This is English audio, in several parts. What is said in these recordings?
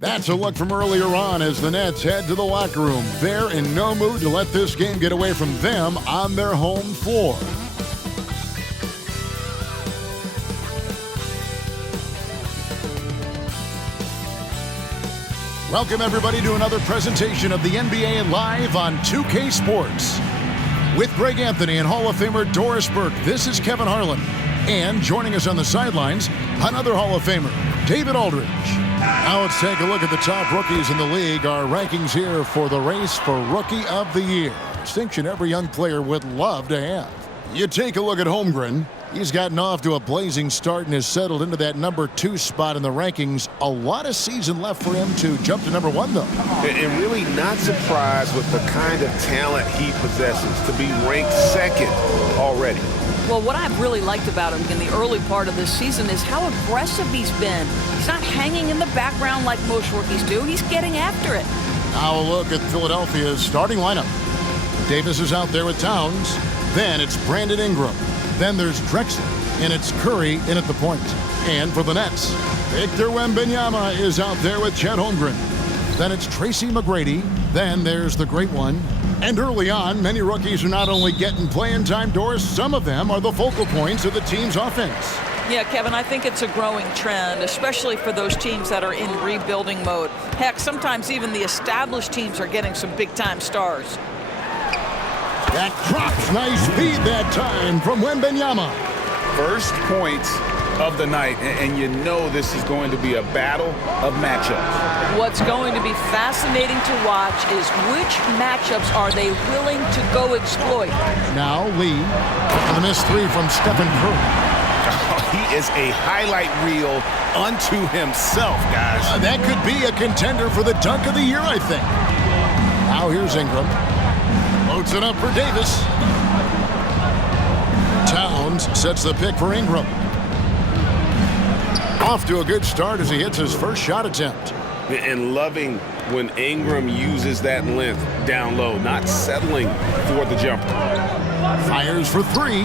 That's a look from earlier on as the Nets head to the locker room. They're in no mood to let this game get away from them on their home floor. Welcome everybody to another presentation of the NBA Live on 2K Sports. With Greg Anthony and Hall of Famer Doris Burke, this is Kevin Harlan. And joining us on the sidelines, another Hall of Famer, David Aldridge. Now let's take a look at the top rookies in the league. Our rankings here for the race for Rookie of the Year. Distinction every young player would love to have. You take a look at Holmgren. He's gotten off to a blazing start and has settled into that number 2 spot in the rankings. A lot of season left for him to jump to number 1, though. And really not surprised with the kind of talent he possesses to be ranked 2nd already. Well, what I've really liked about him in the early part of this season is how aggressive he's been. He's not hanging in the background like most rookies do. He's getting after it. Now a look at Philadelphia's starting lineup. Davis is out there with Towns. Then it's Brandon Ingram. Then there's Drexler, and it's Curry in at the point. And for the Nets, Victor Wembanyama is out there with Chet Holmgren. Then it's Tracy McGrady. Then there's the great one. And early on, many rookies are not only getting playing time, Doris, some of them are the focal points of the team's offense. Yeah, Kevin, I think it's a growing trend, especially for those teams that are in rebuilding mode. Heck, sometimes even the established teams are getting some big-time stars. That drops nice feed that time from Wembanyama. First points of the night, and you know this is going to be a battle of matchups. What's going to be fascinating to watch is which matchups are they willing to go exploit. Now Lee, and the missed 3 from Stephen Curry. He is a highlight reel unto himself, guys. That could be a contender for the dunk of the year, I think. Now here's Ingram. Loads it up for Davis. Towns sets the pick for Ingram. Off to a good start as he hits his first shot attempt. And loving when Ingram uses that length down low, not settling for the jumper. Fires for 3.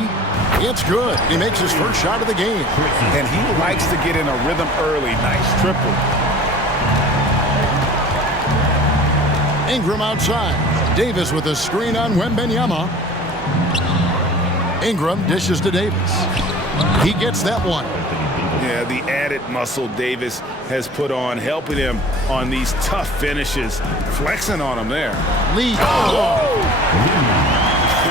It's good. He makes his first shot of the game. And he likes to get in a rhythm early. Nice triple. Ingram outside. Davis with a screen on Wembanyama. Ingram dishes to Davis. He gets that one. Yeah, the added muscle Davis has put on, helping him on these tough finishes. Flexing on him there. Lee. Oh!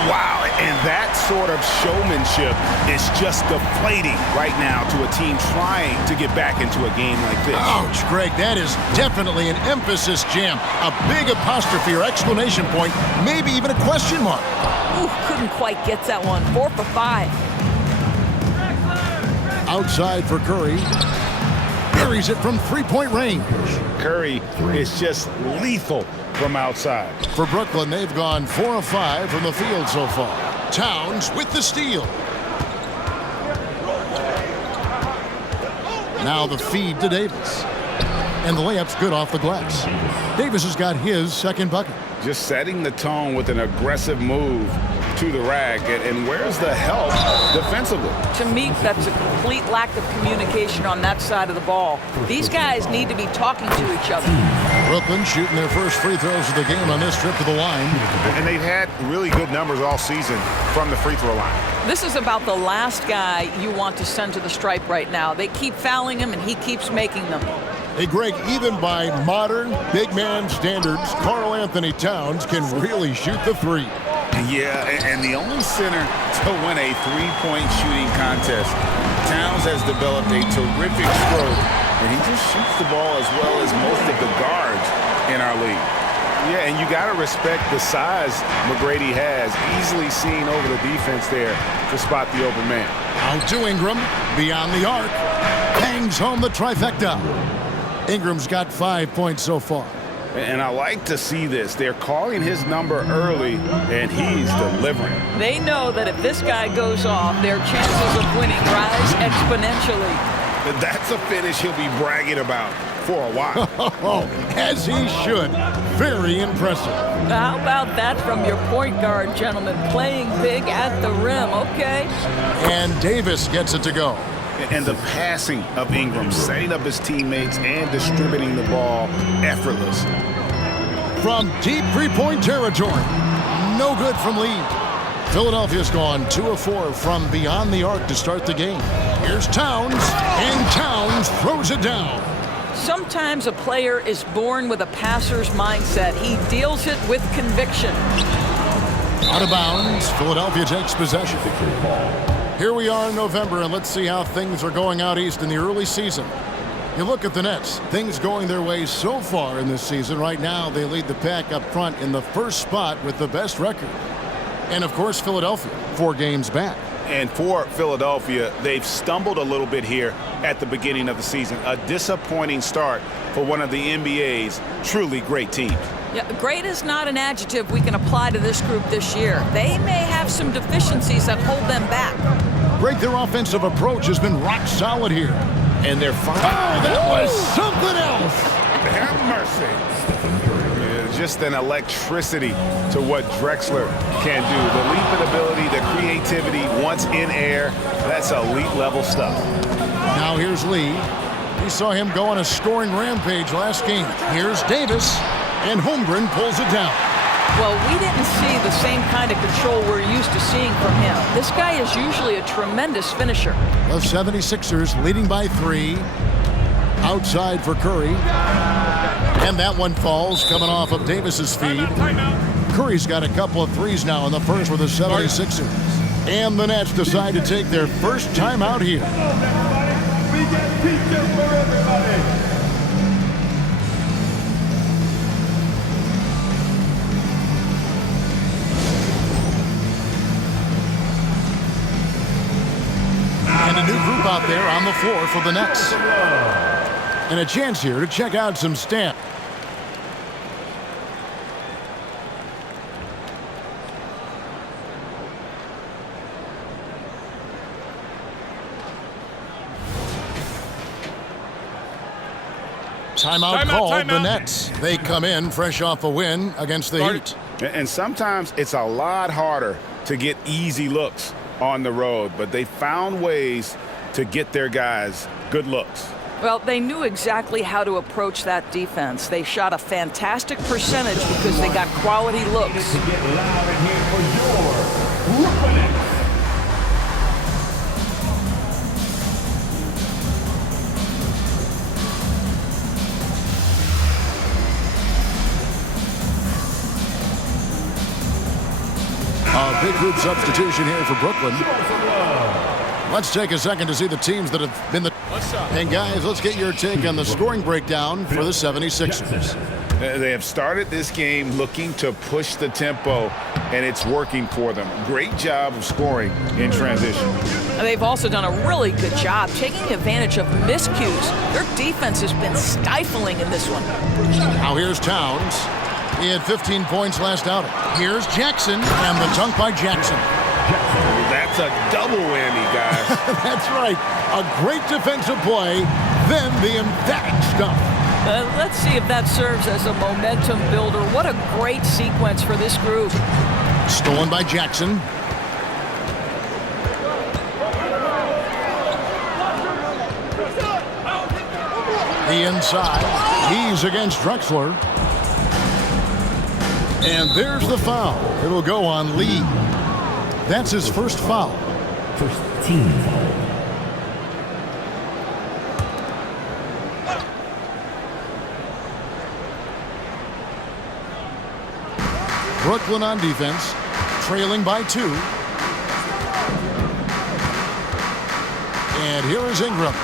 Wow, and that sort of showmanship is just deflating right now to a team trying to get back into a game like this. Ouch, Greg, that is definitely an emphasis jam. A big apostrophe or exclamation point, maybe even a question mark. Ooh, couldn't quite get that one. 4 for 5. Outside for Curry. Buries it from 3-point range. Curry is just lethal from outside. For Brooklyn, they've gone 4 of 5 from the field so far. Towns with the steal. Now the feed to Davis. And the layup's good off the glass. Davis has got his second bucket. Just setting the tone with an aggressive move to the rack. And where's the help defensively? To me, that's a complete lack of communication on that side of the ball. These guys need to be talking to each other. Brooklyn shooting their first free throws of the game on this trip to the line. And they've had really good numbers all season from the free throw line. This is about the last guy you want to send to the stripe right now. They keep fouling him, and he keeps making them. Hey, Greg, even by modern big man standards, Karl Anthony Towns can really shoot the 3. Yeah, and the only center to win a three-point shooting contest. Towns has developed a terrific stroke, and he just shoots the ball as well as most of the guards in our league. Yeah, and you got to respect the size McGrady has, easily seen over the defense there to spot the open man. Out to Ingram, beyond the arc, bangs home the trifecta. Ingram's got 5 points so far. And I like to see this. They're calling his number early, and he's delivering. They know that if this guy goes off, their chances of winning rise exponentially. That's a finish he'll be bragging about for a while. As he should. Very impressive. How about that from your point guard, gentlemen? Playing big at the rim, okay? And Davis gets it to go. And the passing of Ingram, setting up his teammates and distributing the ball effortless. From deep three-point territory. No good from Lee. Philadelphia's gone 2 of 4 from beyond the arc to start the game. Here's Towns, and Towns throws it down. Sometimes a player is born with a passer's mindset. He deals it with conviction. Out of bounds, Philadelphia takes possession. Here we are in November, and let's see how things are going out east in the early season. You look at the Nets, things going their way so far in this season. Right now, they lead the pack up front in the first spot with the best record. And, of course, Philadelphia, 4 games back. And for Philadelphia, they've stumbled a little bit here at the beginning of the season. A disappointing start for one of the NBA's truly great teams. Yeah, great is not an adjective we can apply to this group this year. They may have some deficiencies that hold them back. Greg, their offensive approach has been rock solid here. And they're fine. Oh, that was something else. Have mercy. Just an electricity to what Drexler can do. The leaping ability, the creativity, once in air, that's elite level stuff. Now here's Lee. We saw him go on a scoring rampage last game. Here's Davis, and Holmgren pulls it down. Well, we didn't see the same kind of control we're used to seeing from him. This guy is usually a tremendous finisher. The 76ers leading by 3. Outside for Curry. And that one falls, coming off of Davis's feed. Curry's got a couple of threes now in the first for the 76ers. And the Nets decide to take their first timeout here. We get pizza for everybody. And a new group out there on the floor for the Nets. And a chance here to check out some stats. Timeout called. The Nets. They come in fresh off a win against the Heat. And sometimes it's a lot harder to get easy looks on the road, but they found ways to get their guys good looks. Well, they knew exactly how to approach that defense. They shot a fantastic percentage because they got quality looks. To get loud in here for your Brooklyn Nets. A big group substitution here for Brooklyn. Let's take a second to see the teams that have been the... And guys, let's get your take on the scoring breakdown for the 76ers. They have started this game looking to push the tempo, and it's working for them. Great job of scoring in transition. They've also done a really good job taking advantage of miscues. Their defense has been stifling in this one. Now here's Towns. He had 15 points last outing. Here's Jackson, and the dunk by Jackson. That's a double whammy, guys. That's right. A great defensive play, then the emphatic stuff. Let's see if that serves as a momentum builder. What a great sequence for this group. Stolen by Jackson. The inside. He's against Drexler. And there's the foul. It'll go on Lee. That's his first foul. First team foul. Brooklyn on defense, trailing by 2. And here is Ingram.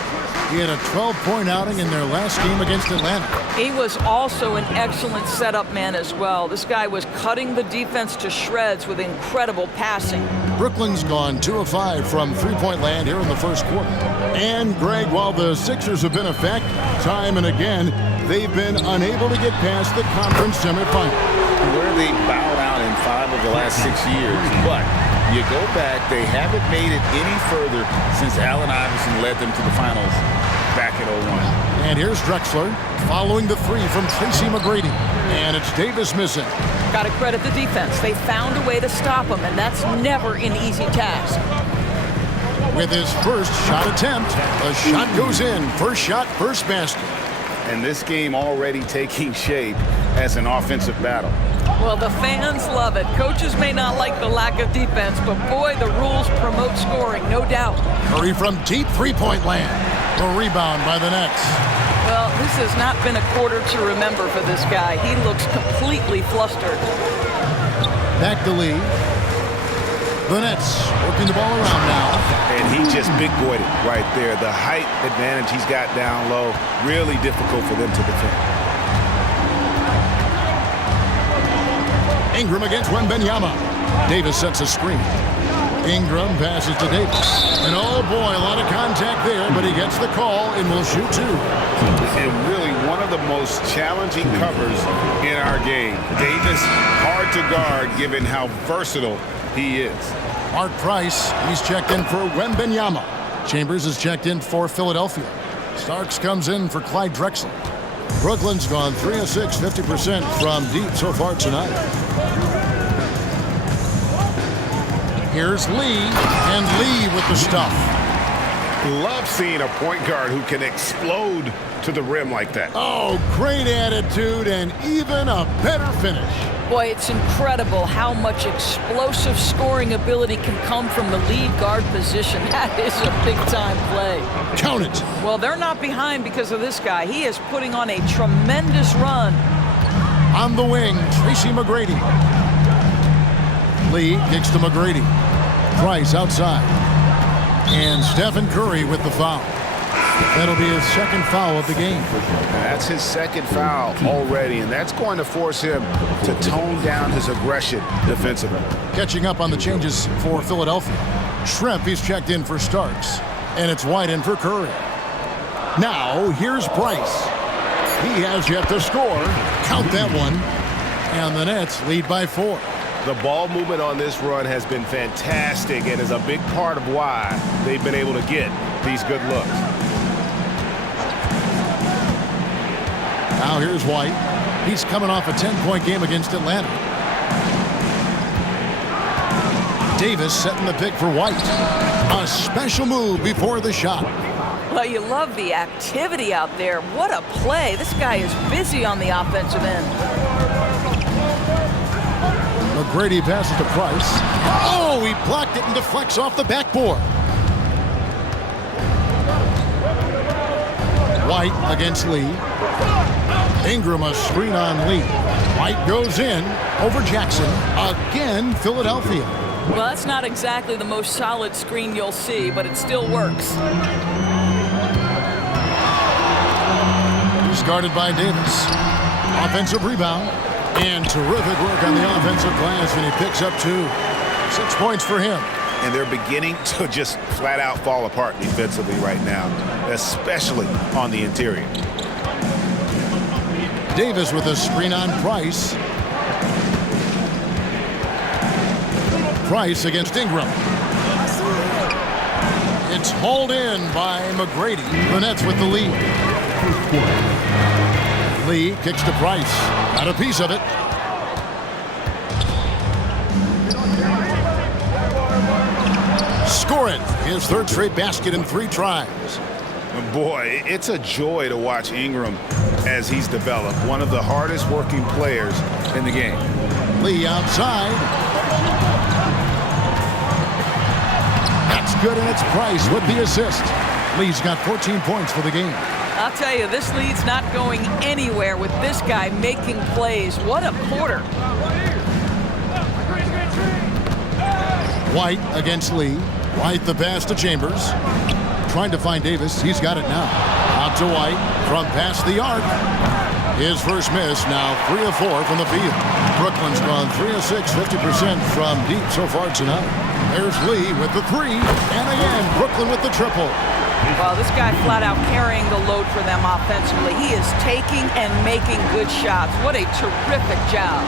He had a 12-point outing in their last game against Atlanta. He was also an excellent setup man as well. This guy was cutting the defense to shreds with incredible passing. Brooklyn's gone 2 of 5 from three-point land here in the first quarter. And Greg, while the Sixers have been a fact time and again, they've been unable to get past the conference semifinal. Where they bowed out in 5 of the last 6 years, but you go back, they haven't made it any further since Allen Iverson led them to the finals back in 01. And here's Drexler following the 3 from Tracy McGrady. And it's Davis missing. Got to credit the defense. They found a way to stop him, and that's never an easy task. with his first shot attempt. The shot goes in. First shot, first basket. And this game already taking shape as an offensive battle. Well, the fans love it. Coaches may not like the lack of defense, but boy, the rules promote scoring, no doubt. Curry from deep three-point land. The rebound by the Nets. Well, this has not been a quarter to remember for this guy. He looks completely flustered. Back to Lee. The Nets working the ball around now. And he just big boyed it right there. The height advantage he's got down low, really difficult for them to defend. Ingram against Wembanyama. Davis sets a screen. Ingram passes to Davis. And oh boy, a lot of contact there, but he gets the call and will shoot two. And really one of the most challenging covers in our game. Davis, hard to guard given how versatile he is. Mark Price, he's checked in for Wembanyama. Chambers is checked in for Philadelphia. Starks comes in for Clyde Drexler. Brooklyn's gone 3 of 6, 50% from deep so far tonight. Here's Lee, and Lee with the stuff. Love seeing a point guard who can explode to the rim like that. Oh, great attitude and even a better finish. Boy, it's incredible how much explosive scoring ability can come from the lead guard position. That is a big-time play. Count it. Well, they're not behind because of this guy. He is putting on a tremendous run. On the wing, Tracy McGrady. Lee kicks to McGrady. Price outside. And Stephen Curry with the foul. That'll be his second foul of the game. That's his second foul already, and that's going to force him to tone down his aggression defensively. Catching up on the changes for Philadelphia. Schrempf, he's checked in for Starks. And it's White in for Curry. Now, here's Price. He has yet to score. Count that one. And the Nets lead by 4. The ball movement on this run has been fantastic and is a big part of why they've been able to get these good looks. Now here's White. He's coming off a 10-point game against Atlanta. Davis setting the pick for White. A special move before the shot. Well, you love the activity out there. What a play. This guy is busy on the offensive end. McGrady passes to Price. Oh, he blocked it and deflects off the backboard. White against Lee. Ingram a screen on Lee. White goes in over Jackson. Again, Philadelphia. Well, that's not exactly the most solid screen you'll see, but it still works. He's guarded by Davis. Offensive rebound. And terrific work on the offensive glass, and he picks up 2. 6 points for him. And they're beginning to just flat out fall apart defensively right now, especially on the interior. Davis with a screen on Price. Price against Ingram. It's hauled in by McGrady. The Nets with the lead. Lee kicks to Price. Got a piece of it. Score it. His third straight basket in 3 tries. Boy, it's a joy to watch Ingram as he's developed. One of the hardest working players in the game. Lee outside. That's good, and it's Price with the assist. Lee's got 14 points for the game. I'll tell you, this lead's not going anywhere with this guy making plays. What a quarter. White against Lee. White the pass to Chambers. Trying to find Davis. He's got it now. Out to White from past the arc. His first miss, now 3 of 4 from the field. Brooklyn's gone 3 of 6, 50% from deep so far tonight. There's Lee with the 3. And again, Brooklyn with the triple. Well, this guy flat out carrying the load for them offensively. He is taking and making good shots. What a terrific job.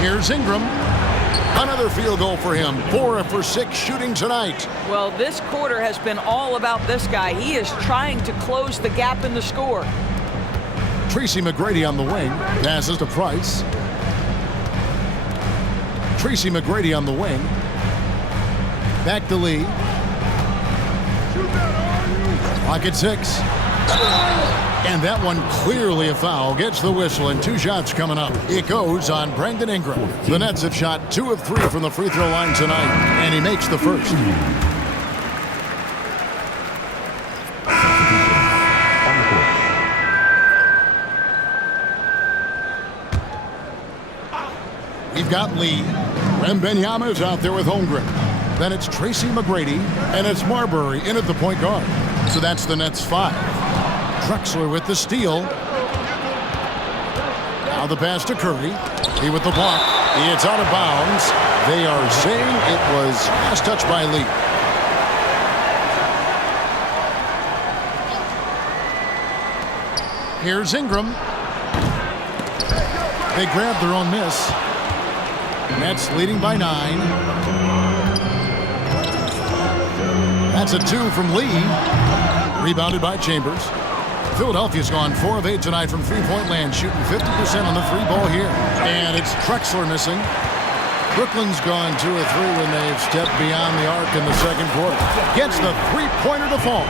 Here's Ingram. Another field goal for him. 4 for 6 shooting tonight. Well, this quarter has been all about this guy. He is trying to close the gap in the score. Tracy McGrady on the wing. Passes to Price. Tracy McGrady on the wing. Back to Lee. Clock at 6. And that one clearly a foul. Gets the whistle, and 2 shots coming up. It goes on Brandon Ingram. The Nets have shot 2 of 3 from the free throw line tonight, and he makes the first. We've got Lee. Wembanyama is out there with Holmgren. Then it's Tracy McGrady, and it's Marbury in at the point guard. So that's the Nets 5. Drexler with the steal. Now the pass to Curry. He with the block. It's out of bounds. They are saying it was last touch by Lee. Here's Ingram. They grab their own miss. Nets leading by 9. That's a 2 from Lee. Rebounded by Chambers. Philadelphia's gone 4 of 8 tonight from three-point land, shooting 50% on the free ball here. And it's Drexler missing. Brooklyn's gone 2 of 3 when they've stepped beyond the arc in the second quarter. Gets the three-pointer to fall.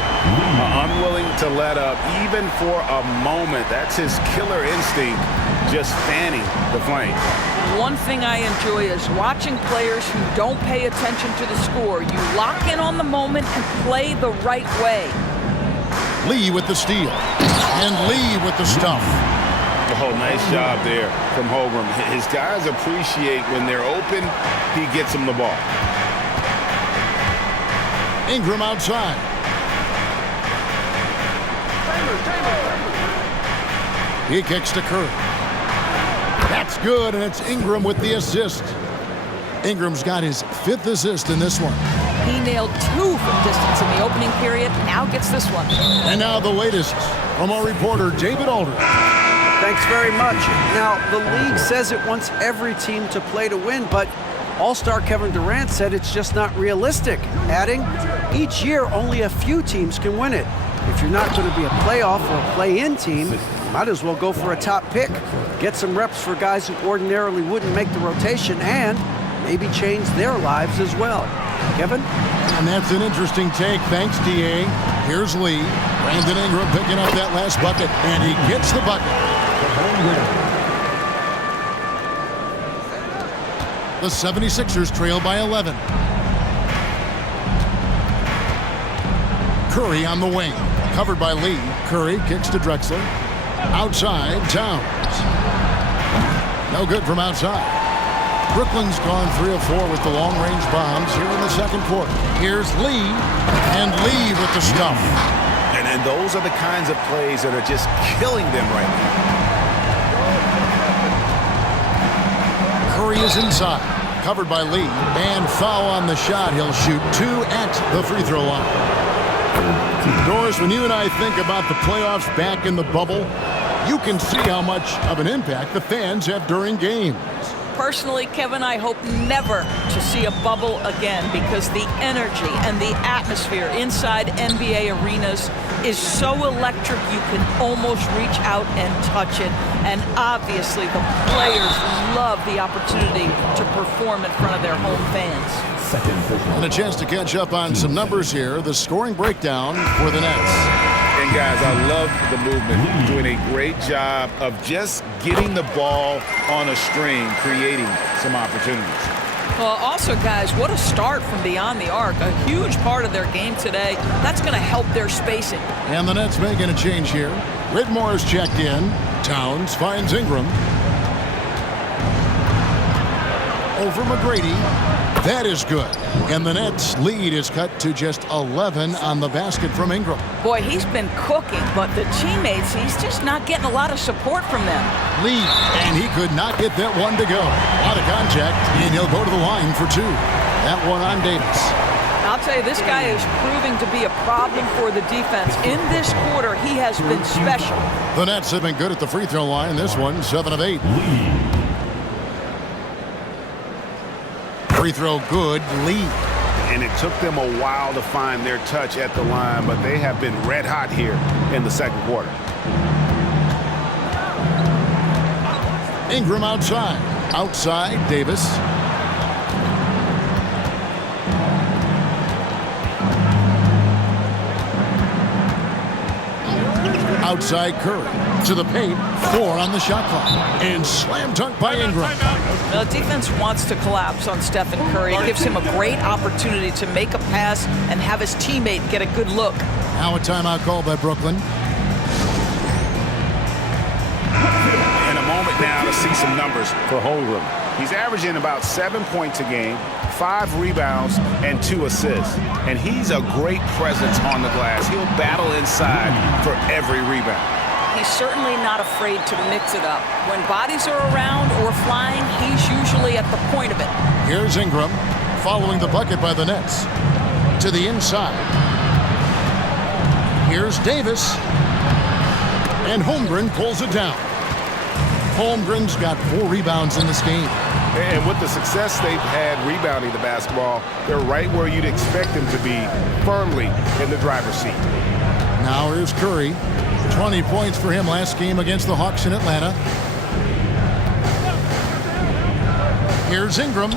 Unwilling to let up, even for a moment. That's his killer instinct, just fanning the flame. One thing I enjoy is watching players who don't pay attention to the score. You lock in on the moment and play the right way. Lee with the steal. And Lee with the stuff. Oh, nice job there from Holmgren. His guys appreciate when they're open, he gets them the ball. Ingram outside. He kicks to Curry. That's good, and it's Ingram with the assist. Ingram's got his 5th assist in this one. He nailed 2 from distance in the opening period. Now gets this one. And now the latest from our reporter, David Aldridge. Thanks very much. Now, the league says it wants every team to play to win, but All-Star Kevin Durant said it's just not realistic, adding, each year only a few teams can win it. If you're not going to be a playoff or a play-in team, you might as well go for a top pick. Get some reps for guys who ordinarily wouldn't make the rotation and maybe change their lives as well. Kevin? And that's an interesting take. Thanks, D.A. Here's Lee. Brandon Ingram picking up that last bucket, and he gets the bucket. The 76ers trail by 11. Curry on the wing. Covered by Lee. Curry kicks to Drexler. Outside, Towns. No good from outside. Brooklyn's gone 3 of 4 with the long-range bombs here in the second quarter. Here's Lee, and Lee with the stuff. And those are the kinds of plays that are just killing them right now. Curry is inside, covered by Lee, and foul on the shot. He'll shoot 2 at the free throw line. Doris, when you and I think about the playoffs back in the bubble, you can see how much of an impact the fans have during games. Personally, Kevin, I hope never to see a bubble again because the energy and the atmosphere inside NBA arenas is so electric you can almost reach out and touch it. And obviously the players love the opportunity to perform in front of their home fans. And a chance to catch up on some numbers here. The scoring breakdown for the Nets. And guys, I love the movement. Doing a great job of just getting the ball on a string, creating some opportunities. Well, also, guys, what a start from beyond the arc. A huge part of their game today. That's going to help their spacing. And the Nets making a change here. Whitmore is checked in. Towns finds Ingram. Over McGrady. That is good. And the Nets' lead is cut to just 11 on the basket from Ingram. Boy, he's been cooking, but the teammates, he's just not getting a lot of support from them. Lead, and he could not get that one to go. A lot of contact, and he'll go to the line for 2. That one on Davis. I'll tell you, this guy is proving to be a problem for the defense. In this quarter, he has been special. The Nets have been good at the free throw line. This one, 7 of 8. Free throw good, Lee. And it took them a while to find their touch at the line, but they have been red hot here in the second quarter. Ingram outside. Outside, Davis. Outside Curry. To the paint. 4 on the shot clock. And slam dunk by Ingram. The defense wants to collapse on Stephen Curry. It gives him a great opportunity to make a pass and have his teammate get a good look. Now a timeout called by Brooklyn. And a moment now to see some numbers for Holmgren. He's averaging about 7 points a game, 5 rebounds, and 2 assists. And he's a great presence on the glass. He'll battle inside for every rebound. He's certainly not afraid to mix it up. When bodies are around or flying, he's usually at the point of it. Here's Ingram following the bucket by the Nets. To the inside. Here's Davis. And Holmgren pulls it down. Holmgren's got 4 rebounds in this game. And with the success they've had rebounding the basketball, they're right where you'd expect them to be, firmly in the driver's seat. Now here's Curry. 20 points for him last game against the Hawks in Atlanta. Here's Ingram.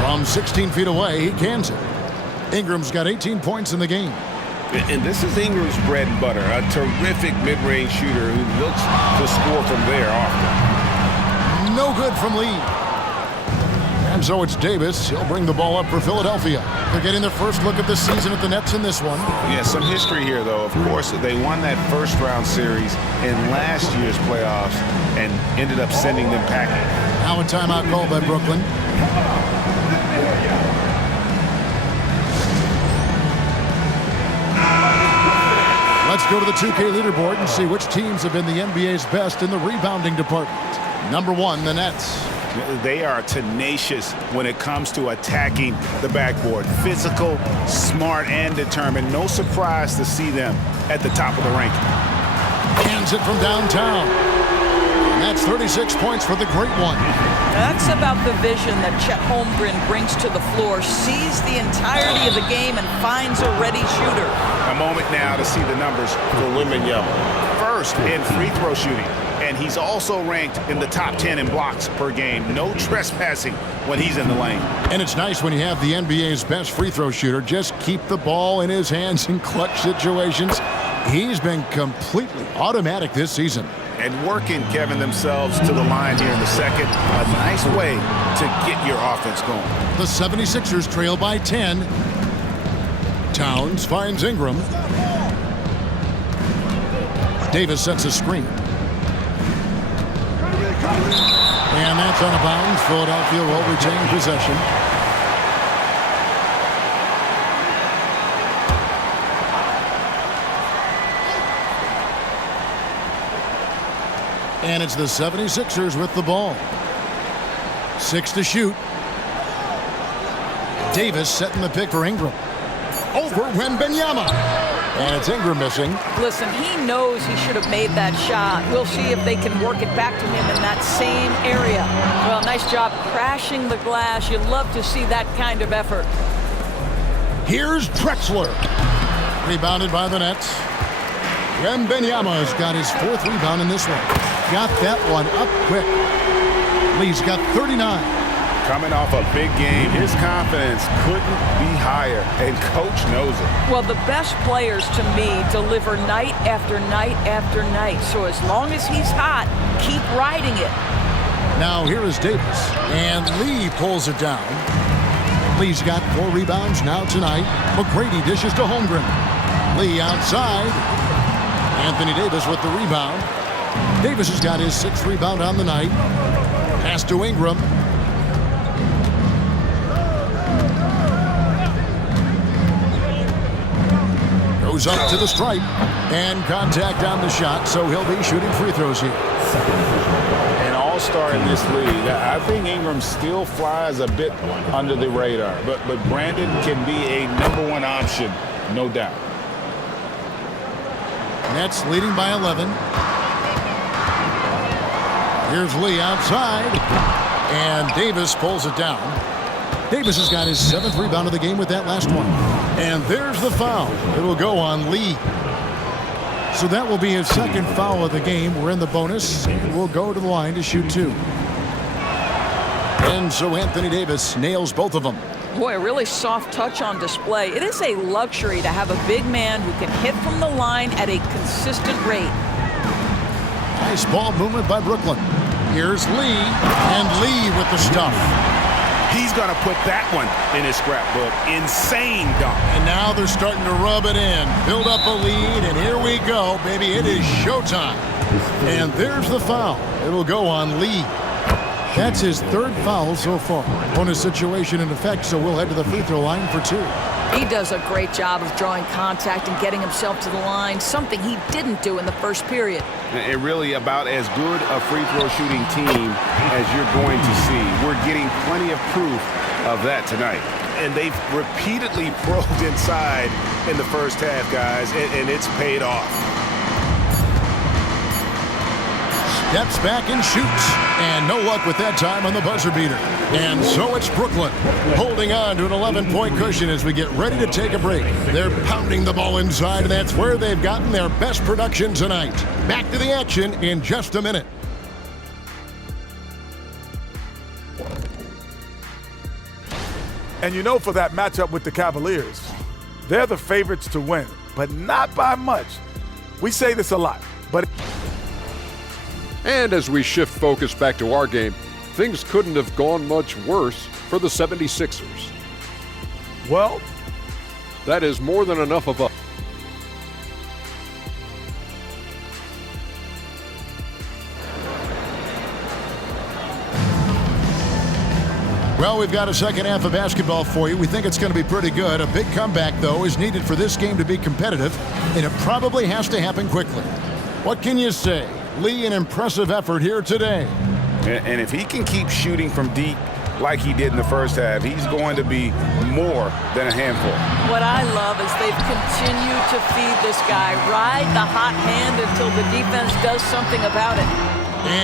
From 16 feet away, he cans it. Ingram's got 18 points in the game. And this is Ingram's bread and butter, a terrific mid-range shooter who looks to score from there often. No good from Lee. And so it's Davis. He'll bring the ball up for Philadelphia. They're getting their first look at the season at the Nets in this one. Yeah, some history here, though. Of course, they won that first-round series in last year's playoffs and ended up sending them packing. Now a timeout called by Brooklyn. Let's go to the 2K leaderboard and see which teams have been the NBA's best in the rebounding department. Number 1, the Nets. They are tenacious when it comes to attacking the backboard. Physical, smart, and determined. No surprise to see them at the top of the ranking. Hands it from downtown. And that's 36 points for the Great One. That's about the vision that Chet Holmgren brings to the floor. Sees the entirety of the game and finds a ready shooter. A moment now to see the numbers for Wembanyama. First in free throw shooting. And he's also ranked in the top 10 in blocks per game. No trespassing when he's in the lane. And it's nice when you have the NBA's best free throw shooter just keep the ball in his hands in clutch situations. He's been completely automatic this season. And working, Kevin, themselves to the line here in the second. A nice way to get your offense going. The 76ers trail by 10. Towns finds Ingram. Davis sets a screen. And that's out of bounds. Philadelphia will retain possession. And it's the 76ers with the ball. 6 to shoot. Davis setting the pick for Ingram. Over Wembanyama. And it's Ingram missing. Listen, he knows he should have made that shot. We'll see if they can work it back to him in that same area. Well, nice job crashing the glass. You love to see that kind of effort. Here's Drexler. Rebounded by the Nets. Wembanyama's got his 4th rebound in this one. Got that one up quick. Lee's got 39. Coming off a big game, his confidence couldn't be higher, and coach knows it. Well, the best players, to me, deliver night after night after night. So as long as he's hot, keep riding it. Now here is Davis, and Lee pulls it down. Lee's got 4 rebounds now tonight. McGrady dishes to Holmgren. Lee outside. Anthony Davis with the rebound. Davis has got his 6th rebound on the night. Pass to Ingram. Goes up to the stripe. And contact on the shot, so he'll be shooting free throws here. An all-star in this league. I think Ingram still flies a bit under the radar, but Brandon can be a #1 option, no doubt. Nets leading by 11. Here's Lee outside. And Davis pulls it down. Davis has got his 7th rebound of the game with that last one. And there's the foul. It will go on Lee. So that will be his 2nd foul of the game. We're in the bonus. And we'll go to the line to shoot 2. And so Anthony Davis nails both of them. Boy, a really soft touch on display. It is a luxury to have a big man who can hit from the line at a consistent rate. Nice ball movement by Brooklyn. Here's Lee, and Lee with the stuff. He's going to put that one in his scrapbook. Insane dunk. And now they're starting to rub it in. Build up a lead, and here we go, baby. It is showtime. And there's the foul. It'll go on Lee. That's his third foul so far. Bonus situation in effect, so we'll head to the free throw line for 2. He does a great job of drawing contact and getting himself to the line, something he didn't do in the first period. It really about as good a free throw shooting team as you're going to see. We're getting plenty of proof of that tonight. And they've repeatedly probed inside in the first half, guys, and it's paid off. Steps back and shoots. And no luck with that time on the buzzer beater. And so it's Brooklyn holding on to an 11-point cushion as we get ready to take a break. They're pounding the ball inside, and that's where they've gotten their best production tonight. Back to the action in just a minute. And you know, for that matchup with the Cavaliers, they're the favorites to win, but not by much. We say this a lot, but... And as we shift focus back to our game, things couldn't have gone much worse for the 76ers. Well, that is more than enough of a... Well, we've got a second half of basketball for you. We think it's going to be pretty good. A big comeback, though, is needed for this game to be competitive, and it probably has to happen quickly. What can you say? Lee, an impressive effort here today. And if he can keep shooting from deep like he did in the first half, he's going to be more than a handful. What I love is they've continued to feed this guy, ride the hot hand until the defense does something about it.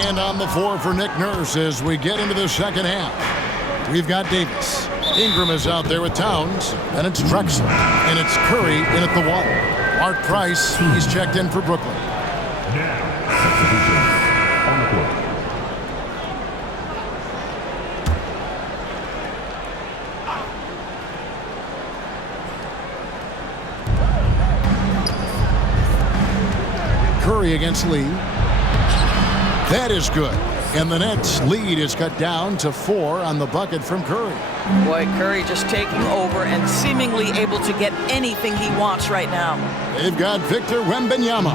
And on the floor for Nick Nurse as we get into the second half. We've got Davis. Ingram is out there with Towns, and it's Drexler, and it's Curry in at the one. Mark Price, he's checked in for Brooklyn. Curry against Lee. That is good. And the Nets' lead is cut down to 4 on the bucket from Curry. Boy, Curry just taking over and seemingly able to get anything he wants right now. They've got Victor Wembanyama.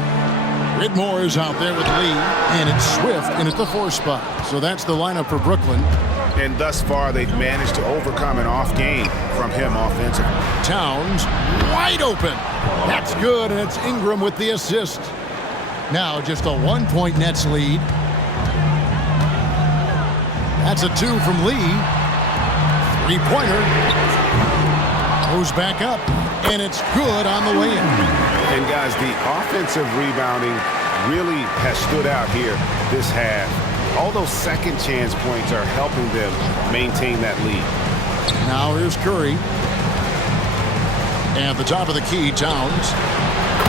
Whitmore is out there with Lee, and it's Swift in at the 4 spot. So that's the lineup for Brooklyn. And thus far, they've managed to overcome an off game from him offensively. Towns wide open. That's good, and it's Ingram with the assist. Now just a 1-point Nets lead. That's a 2 from Lee. 3-pointer. Goes back up, and it's good on the way in. And guys, the offensive rebounding really has stood out here this half. All those second chance points are helping them maintain that lead. Now here's Curry. And at the top of the key, Towns.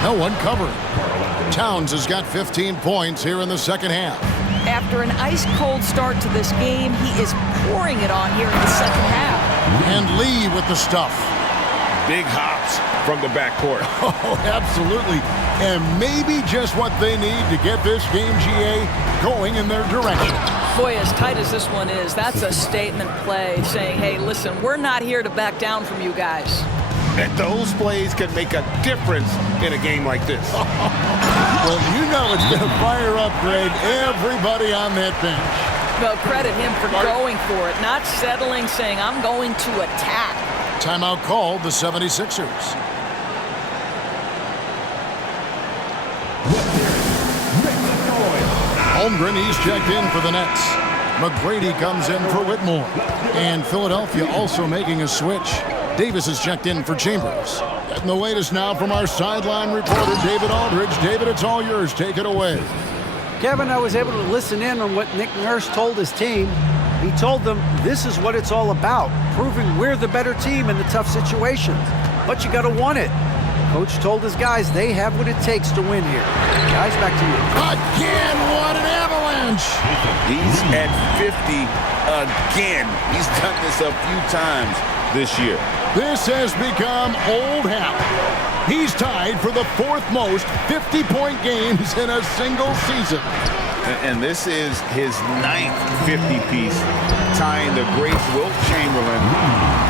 No one covering. Towns has got 15 points here in the second half. After an ice-cold start to this game, he is pouring it on here in the second half. And Lee with the stuff. Big hops from the backcourt. Oh, absolutely. And maybe just what they need to get this game, GA, going in their direction. Boy, as tight as this one is, that's a statement play saying, hey, listen, we're not here to back down from you guys. And those plays can make a difference in a game like this. Well, you know it's going to fire up, Greg, everybody on that bench. Well, credit him for going for it, not settling, saying, I'm going to attack. Timeout called the 76ers. Holmgren, he's checked in for the Nets. McGrady comes in for Whitmore. And Philadelphia also making a switch. Davis is checked in for Chambers. Getting the latest now from our sideline reporter, David Aldridge. David, it's all yours. Take it away. Kevin, I was able to listen in on what Nick Nurse told his team. He told them this is what it's all about, proving we're the better team in the tough situations. But you got to want it. Coach told his guys they have what it takes to win here. Guys, back to you. Again, what an avalanche. He's at 50 again. He's done this a few times this year. This has become old hat. He's tied for the 4th most 50-point games in a single season. And this is his 9th 50-piece, tying the great Wilt Chamberlain.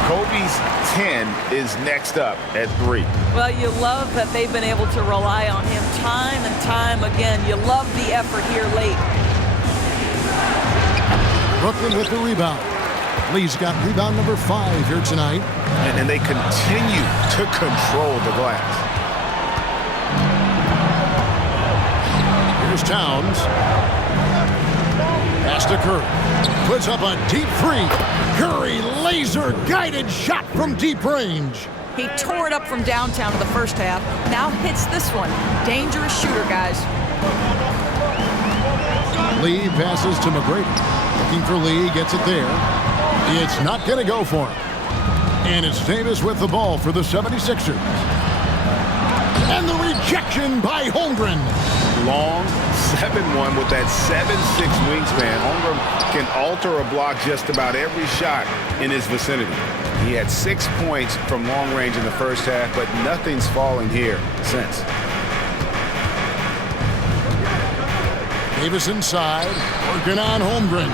Kobe's 10 is next up at 3. Well, you love that they've been able to rely on him time and time again. You love the effort here late. Brooklyn with the rebound. Lee's got rebound number 5 here tonight. And they continue to control the glass. Here's Towns. Pass to Curry. Puts up a deep 3. Curry laser-guided shot from deep range. He tore it up from downtown in the first half. Now hits this one. Dangerous shooter, guys. Lee passes to McGrady. Looking for Lee, gets it there. It's not going to go for him. And it's Davis with the ball for the 76ers. And the rejection by Holmgren. Long 7-1 with that 7'6" wingspan. Holmgren can alter a block just about every shot in his vicinity. He had 6 points from long range in the first half, but nothing's falling here since. Davis inside, working on Holmgren.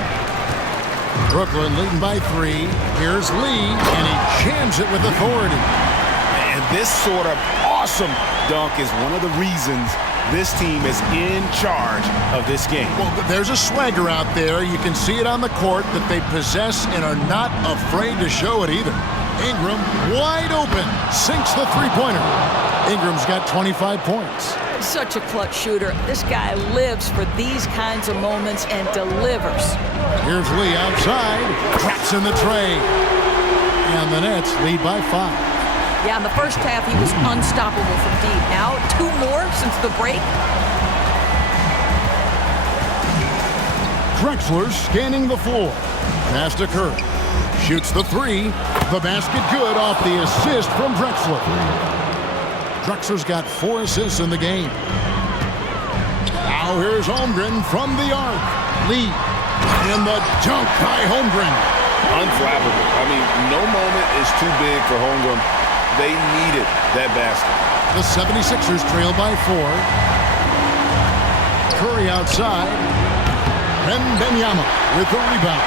Brooklyn leading by 3. Here's Lee, and he jams it with authority. And this sort of awesome dunk is one of the reasons this team is in charge of this game. Well, there's a swagger out there. You can see it on the court that they possess and are not afraid to show it either. Ingram, wide open, sinks the three-pointer. Ingram's got 25 points. Such a clutch shooter. This guy lives for these kinds of moments and delivers. Here's Lee outside, traps in the tray. And the Nets lead by 5. Yeah, in the first half, he was unstoppable from deep. Now, 2 more since the break. Drexler scanning the floor. Pass to Curry. Shoots the 3. The basket good off the assist from Drexler. Drexler's got 4 assists in the game. Now here's Holmgren from the arc. Lee. And the dunk by Holmgren. Unflappable. I mean, no moment is too big for Holmgren. They needed that basket. The 76ers trail by 4. Curry outside. Wembanyama with the rebound.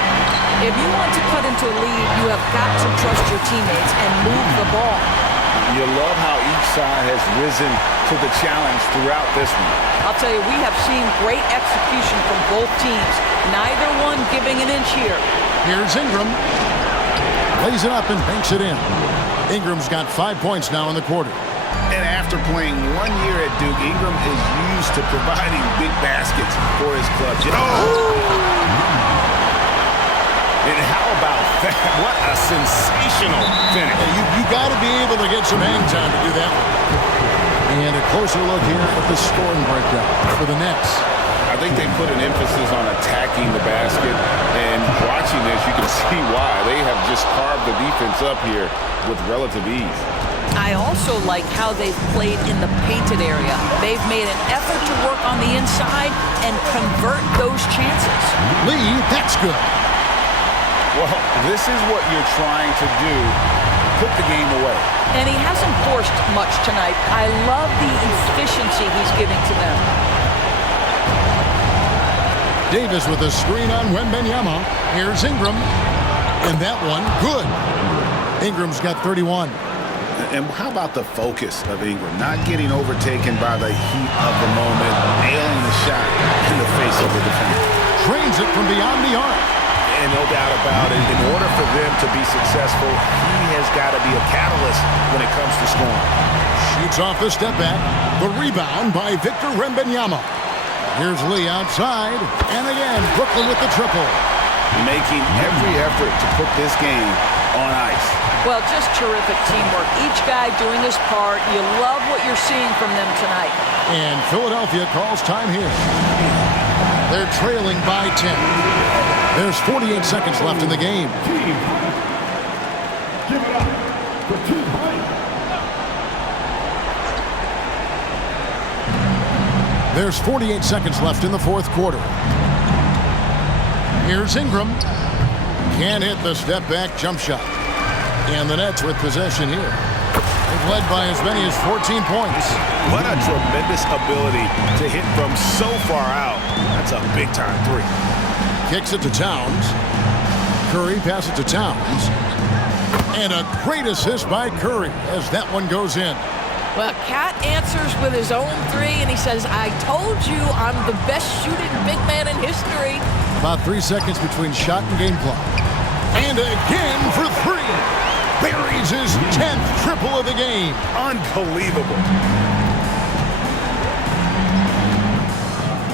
If you want to cut into a lead, you have got to trust your teammates and move the ball. You love how each side has risen to the challenge throughout this one. I'll tell you, we have seen great execution from both teams. Neither one giving an inch here. Here's Ingram. Lays it up and banks it in. Ingram's got 5 points now in the quarter. And after playing 1 year at Duke, Ingram is used to providing big baskets for his club. And how about that? What a sensational finish. You got to be able to get some hang time to do that one. And a closer look here at the scoring breakdown for the Nets. I think they put an emphasis on attacking the basket, and watching this, you can see why. They have just carved the defense up here with relative ease. I also like how they've played in the painted area. They've made an effort to work on the inside and convert those chances. Lee, that's good. Well, this is what you're trying to do. Put the game away. And he hasn't forced much tonight. I love the efficiency he's giving to them. Davis with a screen on Wembanyama. Here's Ingram. And that one, good. Ingram's got 31. And how about the focus of Ingram? Not getting overtaken by the heat of the moment, nailing the shot in the face of the defender. Trains it from beyond the arc. And no doubt about it, in order for them to be successful, he has got to be a catalyst when it comes to scoring. Shoots off the step back. The rebound by Victor Wembanyama. Here's Lee outside. And again, Brooklyn with the triple. Making every effort to put this game on ice. Well, just terrific teamwork. Each guy doing his part. You love what you're seeing from them tonight. And Philadelphia calls time here. They're trailing by 10. There's 48 seconds left in the game. Give it up for Team Hype. There's 48 seconds left in the fourth quarter. Here's Ingram. Can't hit the step-back jump shot. And the Nets with possession here. They've led by as many as 14 points. What a tremendous ability to hit from so far out. That's a big-time three. Kicks it to Towns. Curry passes to Towns. And a great assist by Curry as that one goes in. Well, Cat answers with his own three, and he says, I told you I'm the best shooting big man in history. About 3 seconds between shot and game clock. And again for three. Buries his 10th triple of the game. Unbelievable.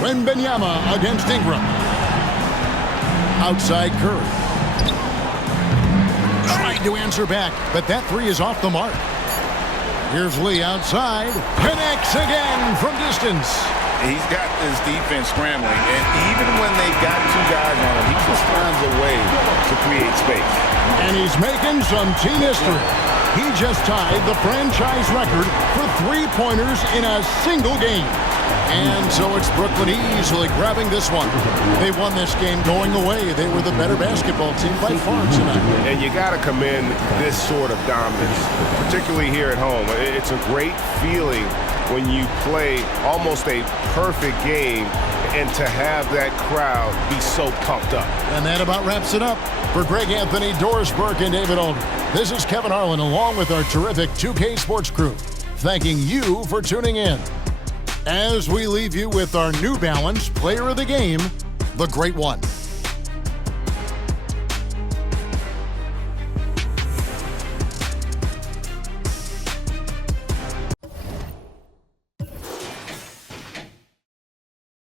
Wembanyama against Ingram. Outside Curry. Tried to answer back, but that three is off the mark. Here's Lee outside. Connects again from distance. He's got this defense scrambling, and even when they got two guys on him, he just finds a way to create space. And he's making some team history. He just tied the franchise record for three-pointers in a single game. And so it's Brooklyn easily grabbing this one. They won this game going away. They were the better basketball team by far tonight. And you got to commend this sort of dominance, particularly here at home. It's a great feeling when you play almost a perfect game and to have that crowd be so pumped up. And that about wraps it up. For Greg Anthony, Doris Burke, and David Older, this is Kevin Harlan along with our terrific 2K Sports crew, thanking you for tuning in. As we leave you with our New Balance Player of the Game, the Great One.